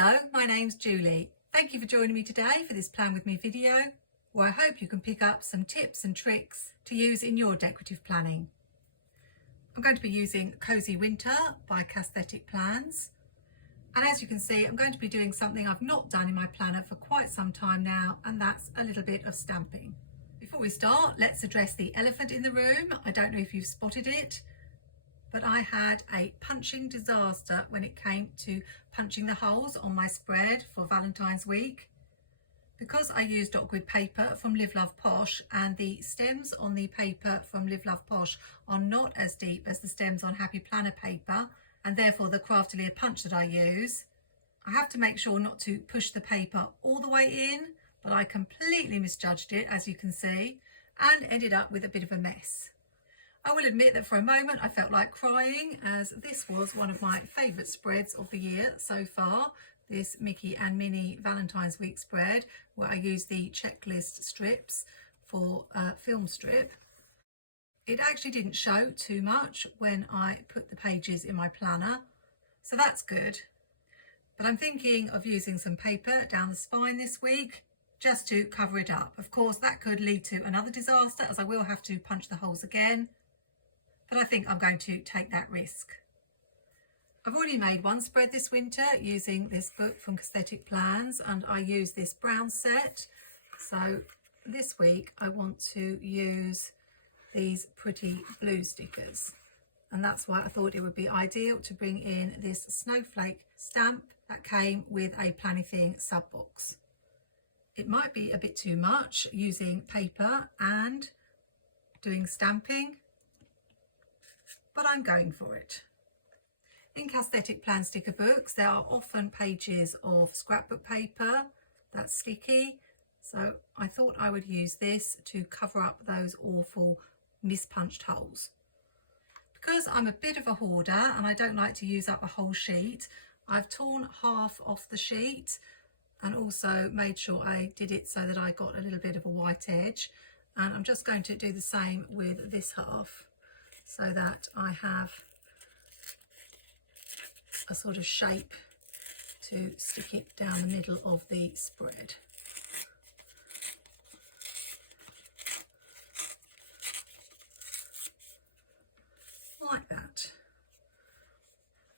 Hello, my name's Julie. Thank you for joining me today for this Plan With Me video, where I hope you can pick up some tips and tricks to use in your decorative planning. I'm going to be using Cozy Winter by Cassthetic Plans. And as you can see, I'm going to be doing something I've not done in my planner for quite some time now, and that's a little bit of stamping. Before we start, let's address the elephant in the room. I don't know if you've spotted it, but I had a punching disaster when it came to punching the holes on my spread for Valentine's week. Because I used dot grid paper from Live Love Posh, and the stems on the paper from Live Love Posh are not as deep as the stems on Happy Planner paper, and therefore the Craftily punch that I use, I have to make sure not to push the paper all the way in, but I completely misjudged it, as you can see, and ended up with a bit of a mess. I will admit that for a moment I felt like crying, as this was one of my favourite spreads of the year so far, this Mickey and Minnie Valentine's Week spread, where I used the checklist strips for a film strip. It actually didn't show too much when I put the pages in my planner, so that's good. But I'm thinking of using some paper down the spine this week just to cover it up. Of course, that could lead to another disaster, as I will have to punch the holes again, but I think I'm going to take that risk. I've already made one spread this winter using this book from Cassthetic Plans, and I use this brown set. So this week I want to use these pretty blue stickers, and that's why I thought it would be ideal to bring in this snowflake stamp that came with a Planning sub box. It might be a bit too much using paper and doing stamping, but I'm going for it. In Cassthetic Plan sticker books, there are often pages of scrapbook paper that's sticky, so I thought I would use this to cover up those awful mispunched holes. Because I'm a bit of a hoarder and I don't like to use up a whole sheet, I've torn half off the sheet and also made sure I did it so that I got a little bit of a white edge, and I'm just going to do the same with this half so that I have a sort of shape to stick it down the middle of the spread. Like that.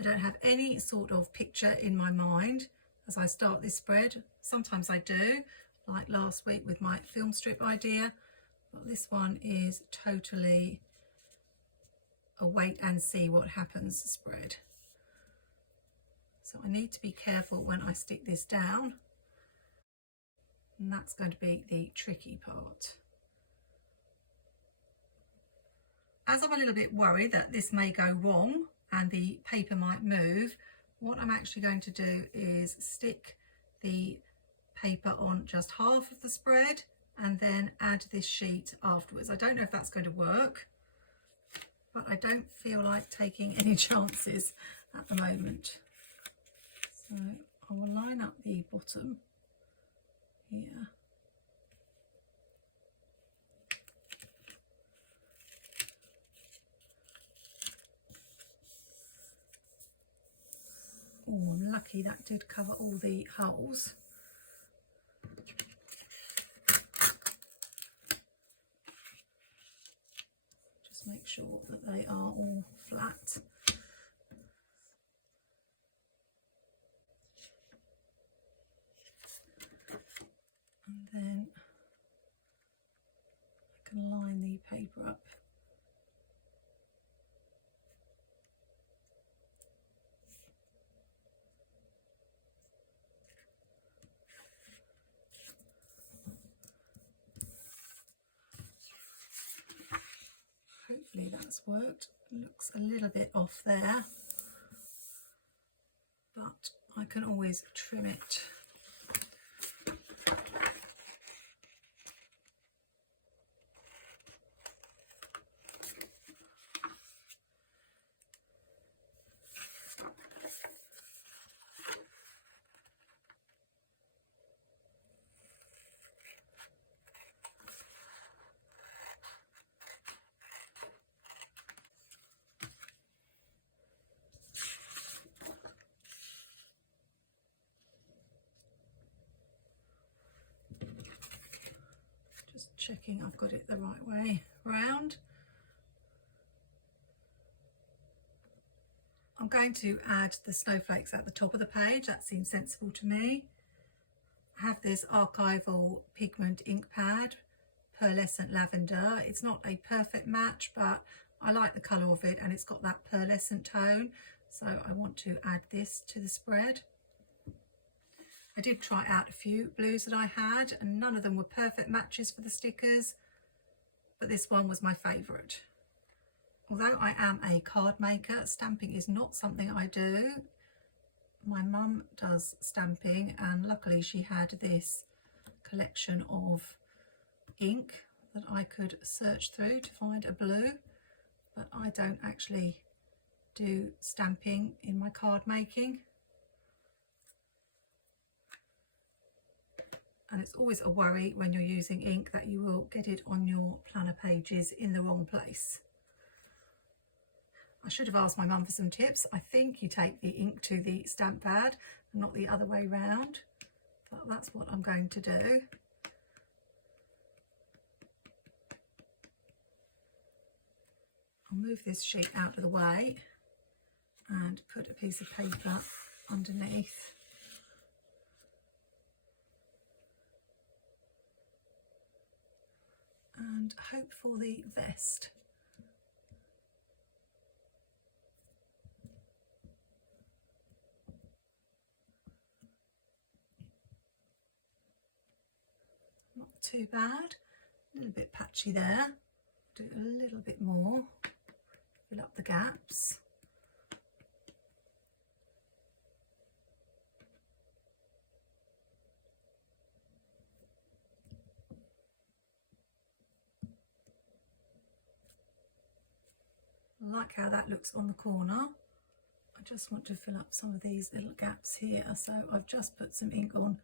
I don't have any sort of picture in my mind as I start this spread. Sometimes I do, like last week with my film strip idea, but this one is totally a wait and see what happens spread. So I need to be careful when I stick this down, and that's going to be the tricky part. As I'm a little bit worried that this may go wrong and the paper might move, what I'm actually going to do is stick the paper on just half of the spread and then add this sheet afterwards. I don't know if that's going to work, but I don't feel like taking any chances at the moment. So I will line up the bottom here. Oh, I'm lucky that did cover all the holes. Just make sure that they are all flat. And then I can line the paper up. Hopefully that's worked. Looks a little bit off there, but I can always trim it. checking I've got it the right way round. I'm going to add the snowflakes at the top of the page. That seems sensible to me. I have this archival pigment ink pad, pearlescent lavender. It's not a perfect match, but I like the colour of it and it's got that pearlescent tone. So I want to add this to the spread. I did try out a few blues that I had and none of them were perfect matches for the stickers, but this one was my favourite. Although I am a card maker, stamping is not something I do. My mum does stamping and luckily she had this collection of ink that I could search through to find a blue, but I don't actually do stamping in my card making. And it's always a worry when you're using ink that you will get it on your planner pages in the wrong place. I should have asked my mum for some tips. I think you take the ink to the stamp pad and not the other way round, but that's what I'm going to do. I'll move this sheet out of the way and put a piece of paper underneath. And hope for the vest. Not too bad, a little bit patchy there. Do a little bit more, fill up the gaps. I like how that looks on the corner. I just want to fill up some of these little gaps here, so I've just put some ink on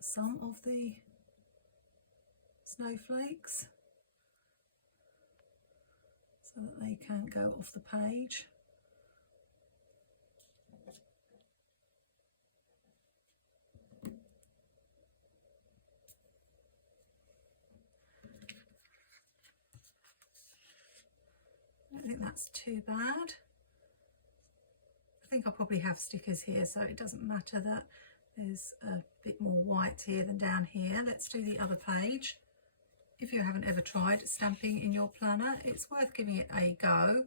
some of the snowflakes so that they can go off the page. I don't think that's too bad. I think I'll probably have stickers here, so it doesn't matter that there's a bit more white here than down here. Let's do the other page. If you haven't ever tried stamping in your planner, it's worth giving it a go.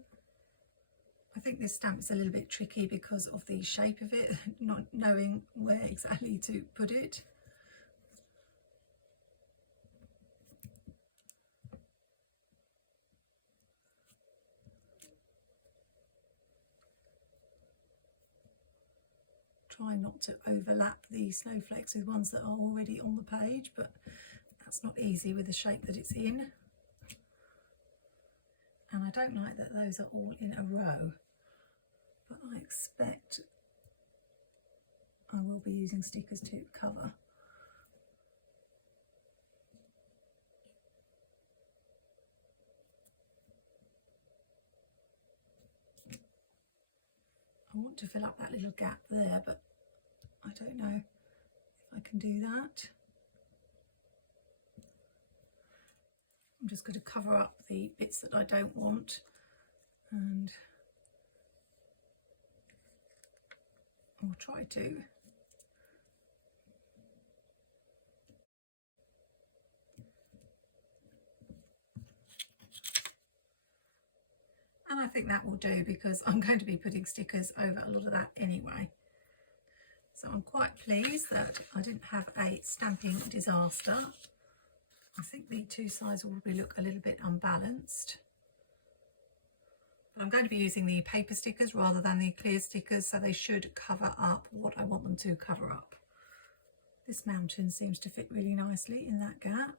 I think this stamp is a little bit tricky because of the shape of it, not knowing where exactly to put it. Try not to overlap the snowflakes with ones that are already on the page, but that's not easy with the shape that it's in. And I don't like that those are all in a row, but I expect I will be using stickers to cover. I want to fill up that little gap there, but I don't know if I can do that. I'm just going to cover up the bits that I don't want, and I'll try to. And I think that will do because I'm going to be putting stickers over a lot of that anyway. So I'm quite pleased that I didn't have a stamping disaster. I think the two sides will probably look a little bit unbalanced. But I'm going to be using the paper stickers rather than the clear stickers, so they should cover up what I want them to cover up. This mountain seems to fit really nicely in that gap.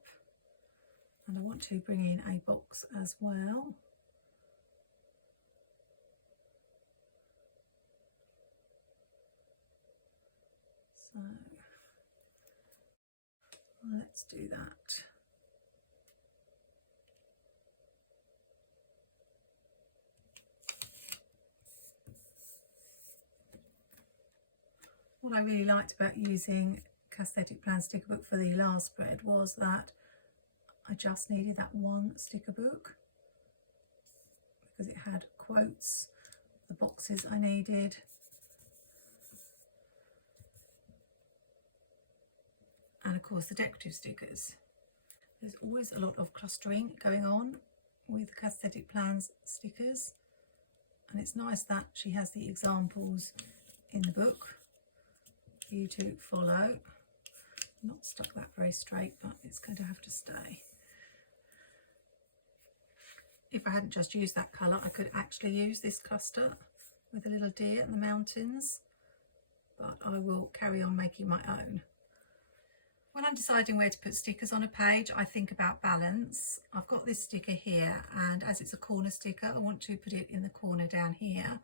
And I want to bring in a box as well. So let's do that. What I really liked about using Cassthetic Plan sticker book for the last spread was that I just needed that one sticker book because it had quotes, the boxes I needed, and of course the decorative stickers. There's always a lot of clustering going on with Cassthetic Plans stickers, and it's nice that she has the examples in the book for you to follow. Not stuck that very straight, but it's going to have to stay. If I hadn't just used that colour, I could actually use this cluster with a little deer and the mountains, but I will carry on making my own. When I'm deciding where to put stickers on a page, I think about balance. I've got this sticker here, and as it's a corner sticker, I want to put it in the corner down here.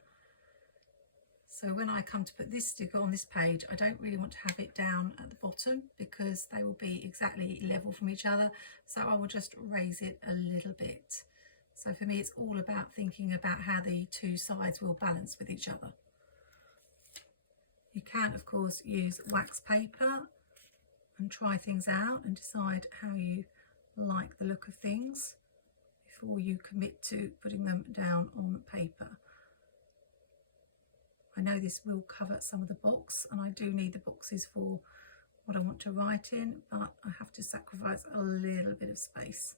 So when I come to put this sticker on this page, I don't really want to have it down at the bottom because they will be exactly level from each other. So I will just raise it a little bit. So for me, it's all about thinking about how the two sides will balance with each other. You can, of course, use wax paper and try things out and decide how you like the look of things before you commit to putting them down on paper. I know this will cover some of the box, and I do need the boxes for what I want to write in, but I have to sacrifice a little bit of space.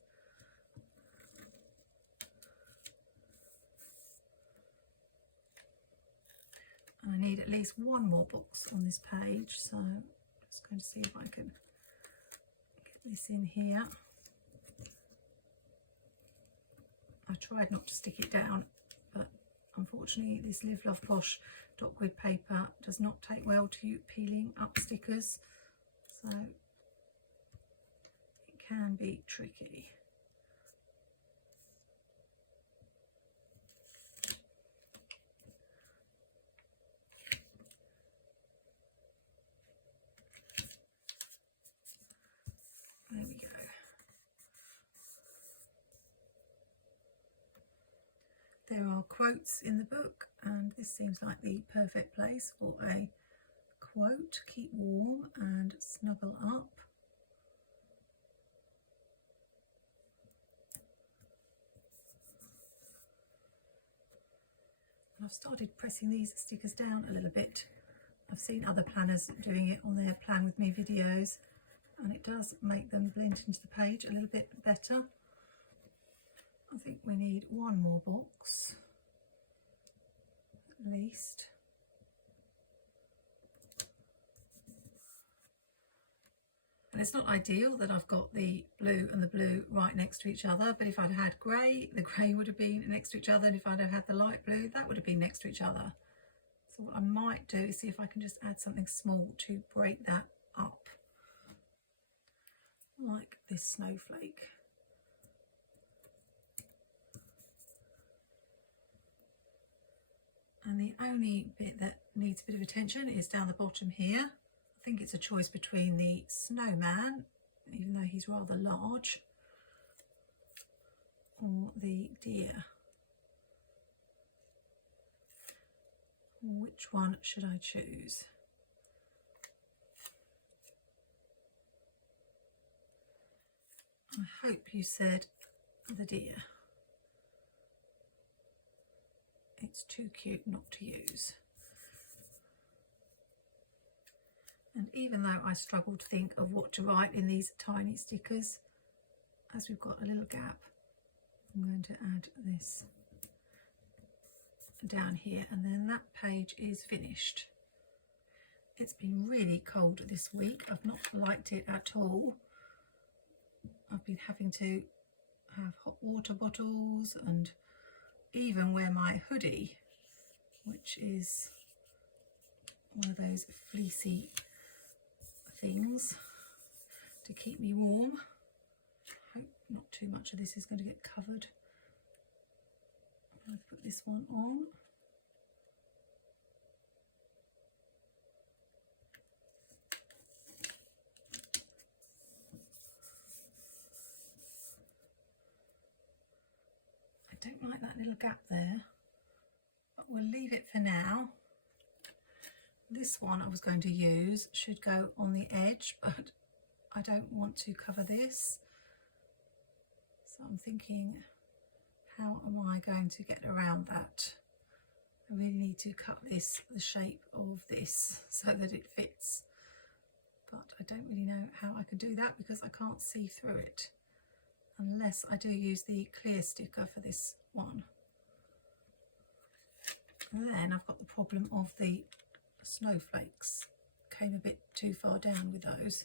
And I need at least one more box on this page, so I'm just going to see if I can get this in here. I tried not to stick it down, but unfortunately this Live Love Posh dot grid paper does not take well to peeling up stickers, so it can be tricky. There we go. There are quotes in the book, and this seems like the perfect place for a quote. Keep warm and snuggle up. And I've started pressing these stickers down a little bit. I've seen other planners doing it on their Plan With Me videos, and it does make them blend into the page a little bit better. I think we need one more box at least. And it's not ideal that I've got the blue and the blue right next to each other, but if I'd had grey, the grey would have been next to each other, and if I'd have had the light blue, that would have been next to each other. So what I might do is see if I can just add something small to break that up, like this snowflake. And the only bit that needs a bit of attention is down the bottom here. I think it's a choice between the snowman, even though he's rather large, or the deer. Which one should I choose? I hope you said the deer. It's too cute not to use. And even though I struggle to think of what to write in these tiny stickers, as we've got a little gap, I'm going to add this down here, and then that page is finished. It's been really cold this week. I've not liked it at all. I've been having to have hot water bottles and even wear my hoodie, which is one of those fleecy things to keep me warm. I hope not too much of this is going to get covered. I'm going to put this one on. I don't like that little gap there, but we'll leave it for now. This one I was going to use should go on the edge, but I don't want to cover this. So I'm thinking, how am I going to get around that? I really need to cut this the shape of this so that it fits, but I don't really know how I can do that because I can't see through it unless I do use the clear sticker for this one. And then I've got the problem of the snowflakes. Came a bit too far down with those.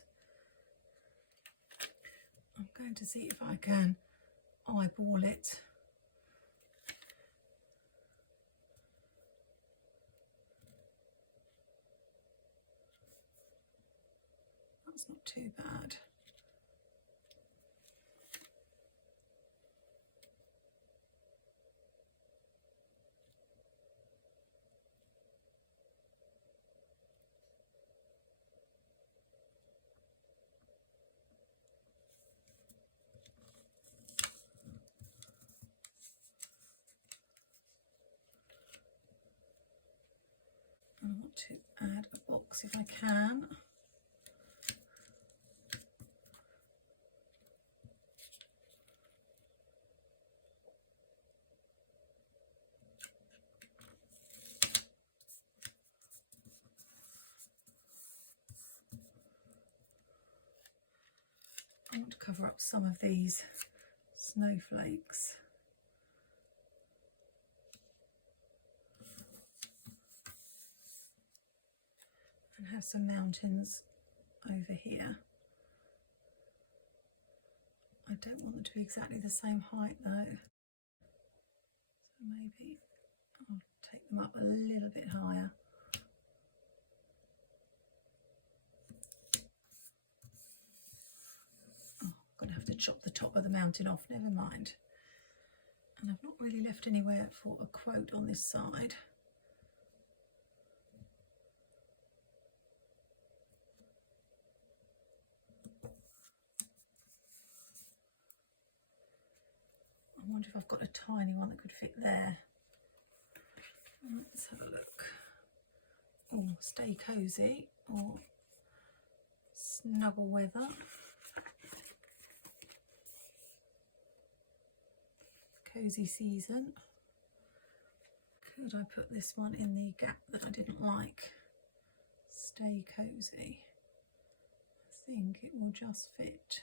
I'm going to see if I can eyeball it. That's not too bad. I want to add a box if I can. I want to cover up some of these snowflakes. And have some mountains over here. I don't want them to be exactly the same height though. So maybe I'll take them up a little bit higher. I'm going to have to chop the top of the mountain off, never mind. And I've not really left anywhere for a quote on this side. I wonder if I've got a tiny one that could fit there. Let's have a look. Oh, stay cosy or snuggle weather. Cozy season. Could I put this one in the gap that I didn't like? Stay cozy. I think it will just fit.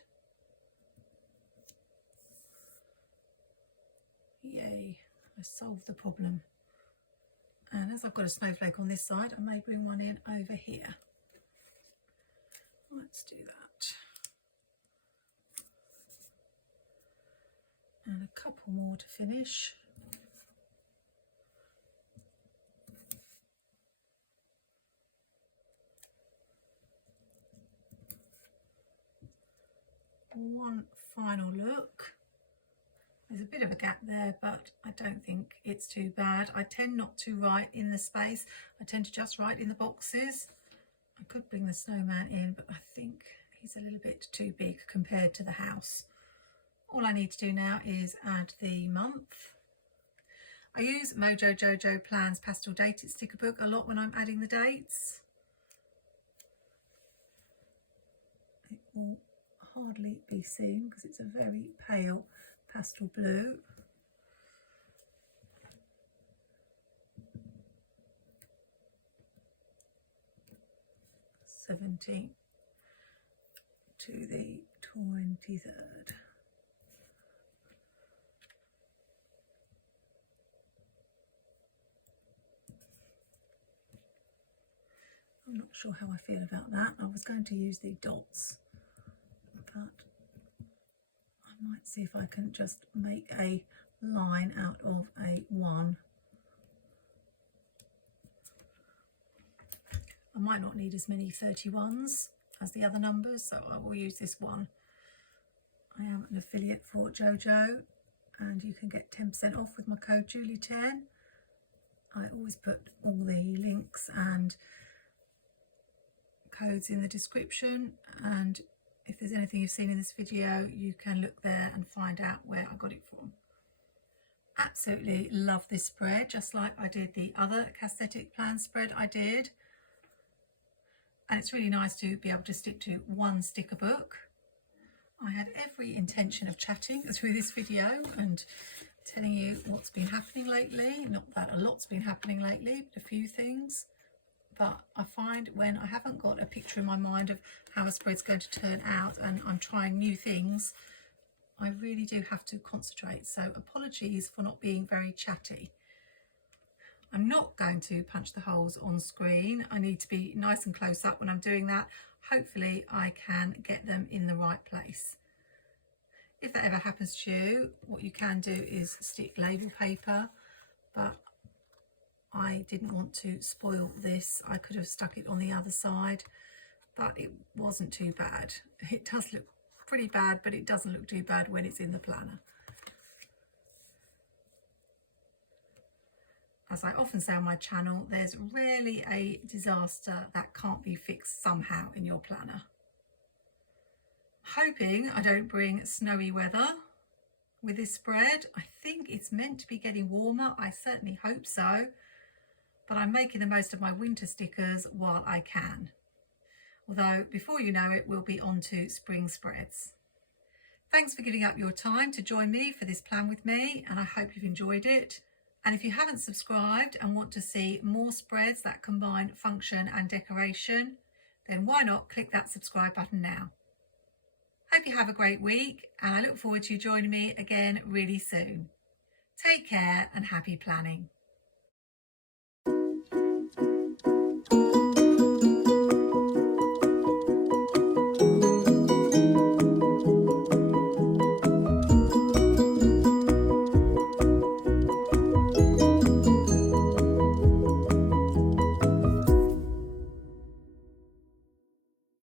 Yay, I solved the problem. And as I've got a snowflake on this side, I may bring one in over here. Let's do that. And a couple more to finish. One final look. There's a bit of a gap there, but I don't think it's too bad. I tend not to write in the space. I tend to just write in the boxes. I could bring the snowman in, but I think he's a little bit too big compared to the house. All I need to do now is add the month. I use Mojo Jojo Plans pastel dated sticker book a lot when I'm adding the dates. It will hardly be seen because it's a very pale pastel blue. '17th to the 23rd. I'm not sure how I feel about that. I was going to use the dots, but I might see if I can just make a line out of a 1. I might not need as many 31s as the other numbers, so I will use this one. I am an affiliate for Jojo, and you can get 10% off with my code Julie10. I always put all the links and codes in the description, and if there's anything you've seen in this video, you can look there and find out where I got it from. Absolutely love this spread, just like I did the other Cassthetic plan spread I did. And it's really nice to be able to stick to one sticker book. I had every intention of chatting through this video and telling you what's been happening lately. Not that a lot's been happening lately, but a few things. But I find when I haven't got a picture in my mind of how a spread's going to turn out and I'm trying new things, I really do have to concentrate. So apologies for not being very chatty. I'm not going to punch the holes on screen. I need to be nice and close up when I'm doing that. Hopefully I can get them in the right place. If that ever happens to you, what you can do is stick label paper, but I didn't want to spoil this. I could have stuck it on the other side, but it wasn't too bad. It does look pretty bad, but it doesn't look too bad when it's in the planner. As I often say on my channel, there's rarely a disaster that can't be fixed somehow in your planner. Hoping I don't bring snowy weather with this spread. I think it's meant to be getting warmer. I certainly hope so. But I'm making the most of my winter stickers while I can. Although before you know it, we'll be on to spring spreads. Thanks for giving up your time to join me for this Plan With Me, and I hope you've enjoyed it. And if you haven't subscribed and want to see more spreads that combine function and decoration, then why not click that subscribe button now. Hope you have a great week, and I look forward to you joining me again really soon. Take care and happy planning.